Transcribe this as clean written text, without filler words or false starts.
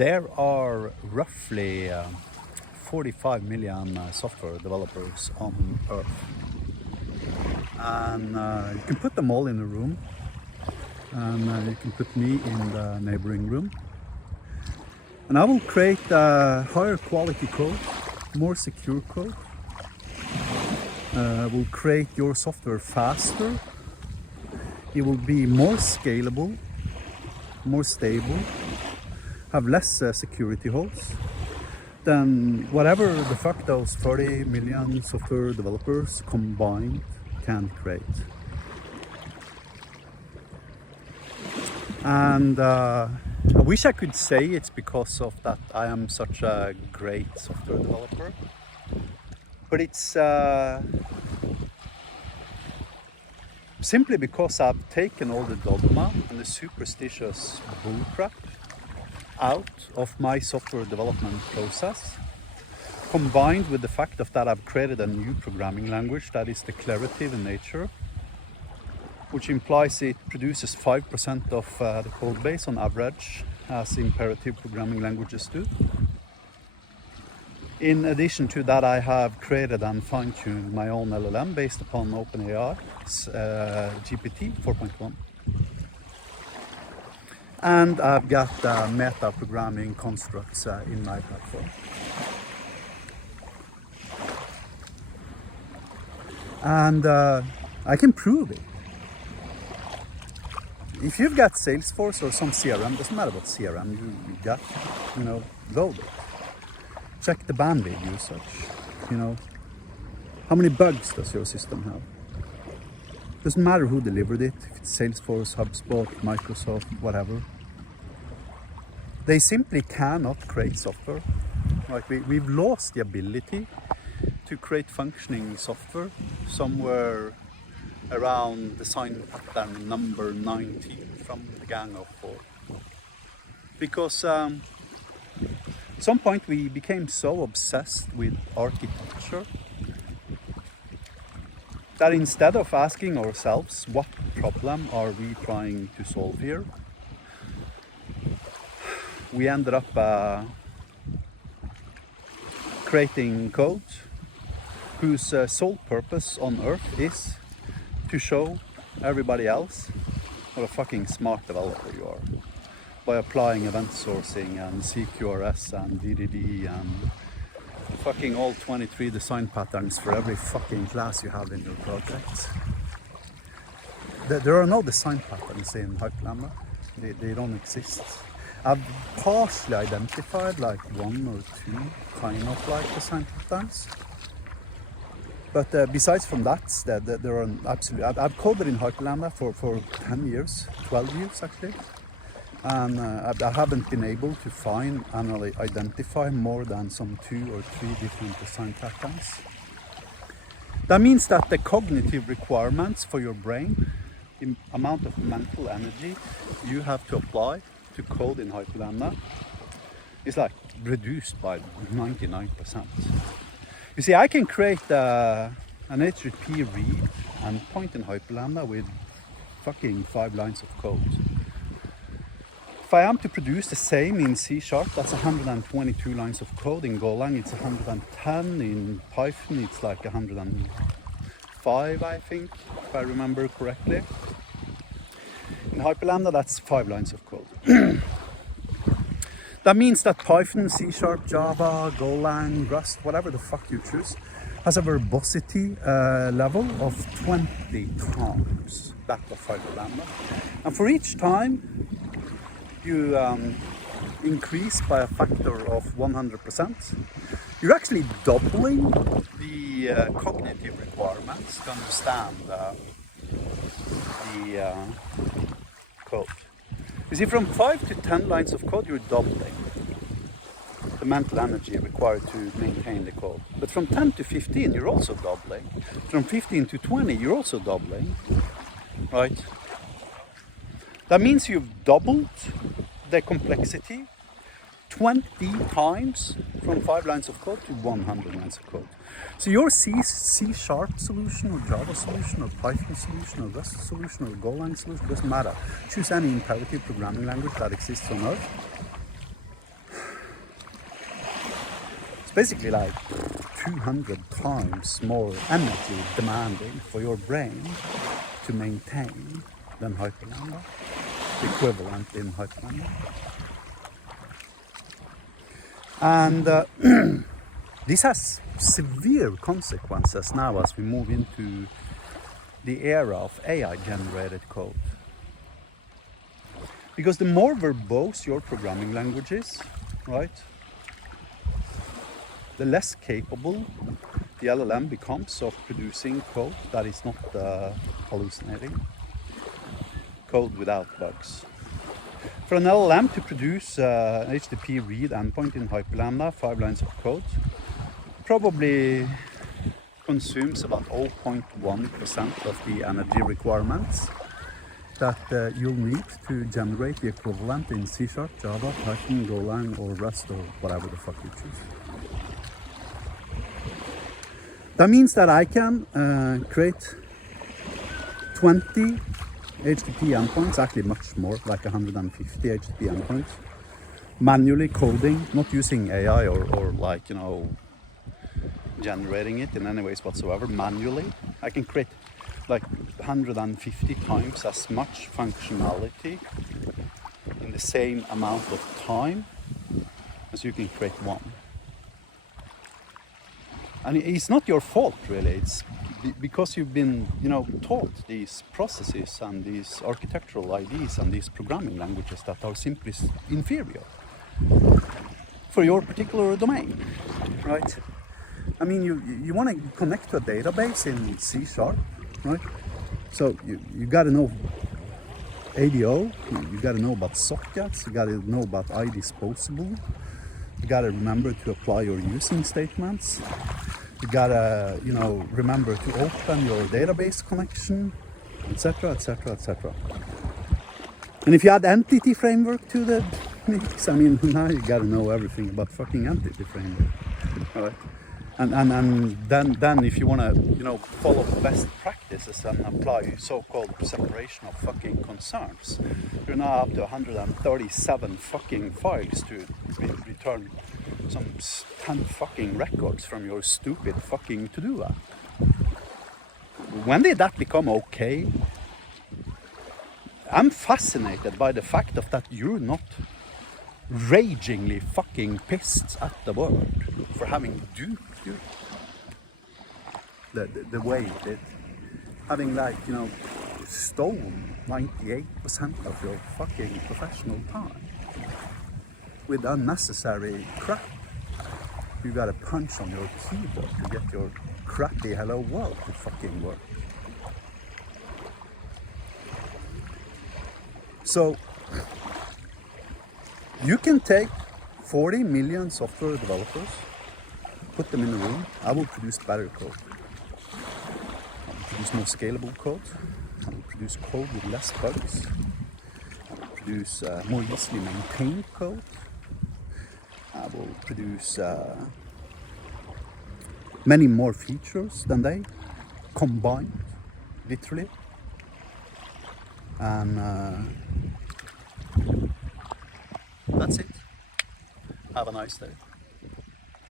There are roughly 45 million software developers on Earth. And you can put them all in a room. And you can put me in the neighboring room. And I will create higher quality code, more secure code. Will create your software faster. It will be more scalable, more stable, have less security holes than whatever the fuck those 30 million software developers combined can create. And I wish I could say it's because of that I am such a great software developer, but it's simply because I've taken all the dogma and the superstitious bullcrap out of my software development process, combined with the fact of that I've created a new programming language that is declarative in nature, which implies it produces 5% of the code base on average, as imperative programming languages do. In addition to that, I have created and fine-tuned my own LLM based upon OpenAI's GPT 4.1. And I've got meta programming constructs in my platform. And I can prove it. If you've got Salesforce or some CRM, doesn't matter what CRM you got, load it. Check the bandwidth usage, How many bugs does your system have? Doesn't matter who delivered it, if it's Salesforce, HubSpot, Microsoft, whatever. They simply cannot create software. Like we've lost the ability to create functioning software somewhere around design pattern number 19 from the Gang of Four. Because at some point we became so obsessed with architecture that instead of asking ourselves what problem are we trying to solve here, we ended up creating code whose sole purpose on Earth is to show everybody else what a fucking smart developer you are by applying event sourcing and CQRS and DDD and fucking all 23 design patterns for every fucking class you have in your project. There are no design patterns in Hyperlambda. They don't exist. I've partially identified like one or two kind of like design patterns. But besides from that, there are absolutely... I've coded in Hyperlambda for 10 years, 12 years actually. And I haven't been able to find and identify more than some 2 or 3 different design patterns. That means that the cognitive requirements for your brain, the amount of mental energy you have to apply to code in Hyperlambda, is like reduced by 99%. You see, I can create an HTTP read and point in Hyperlambda with fucking 5 lines of code. If I am to produce the same in C#, that's 122 lines of code. In Golang, it's 110. In Python, it's like 105, I think, if I remember correctly. In Hyperlambda, that's 5 lines of code. That means that Python, C#, Java, Golang, Rust, whatever the fuck you choose, has a verbosity level of 20 times that of Hyperlambda. And for each time you increase by a factor of 100%, you're actually doubling the cognitive requirements to understand the code. You see, from 5 to 10 lines of code, you're doubling the mental energy required to maintain the code. But from 10 to 15, you're also doubling. From 15 to 20, you're also doubling, right? That means you've doubled the complexity 20 times from 5 lines of code to 100 lines of code. So your C# solution or Java solution or Python solution or Rust solution or Golang solution, doesn't matter. Choose any imperative programming language that exists on Earth. It's basically like 200 times more energy demanding for your brain to maintain than hyperlambda, the equivalent in hyperlambda. And this has severe consequences now as we move into the era of AI-generated code. Because the more verbose your programming language is, right, the less capable the LLM becomes of producing code that is not hallucinating, code without bugs. For an LLM to produce an HTTP read endpoint in hyperlambda, 5 lines of code, probably consumes about 0.1% of the energy requirements that you'll need to generate the equivalent in C#, Java, Python, Golang, or Rust, or whatever the fuck you choose. That means that I can create 20 HTTP endpoints, actually much more, like 150 HTTP endpoints, manually coding, not using AI or like, you know, generating it in any ways whatsoever, manually. I can create like 150 times as much functionality in the same amount of time as you can create one. And it's not your fault, really. It's because you've been, you know, taught these processes and these architectural ideas and these programming languages that are simply inferior for your particular domain, right? I mean, you want to connect to a database in C#, right? So you got to know ADO, you got to know about sockets, you got to know about IDisposable, you got to remember to apply your using statements, you got to, you know, remember to open your database connection, etc., etc., etc. And if you add entity framework to the mix, I mean, now you got to know everything about fucking entity framework, right? And then if you want to, you know, follow best practices and apply so-called separation of fucking concerns, you're now up to 137 fucking files to return some 10 fucking records from your stupid fucking to-do app. When did that become okay? I'm fascinated by the fact of that you're not ragingly fucking pissed at the world for having duped you the way it did. Having, like, you know, stolen 98% of your fucking professional time with unnecessary crap. You gotta punch on your keyboard to get your crappy hello world to fucking work. So you can take 40 million software developers, put them in a room. I will produce better code. I will produce more scalable code. I will produce code with less bugs. I will produce more easily maintained code. I will produce many more features than they combined, literally. And that's it. Have a nice day.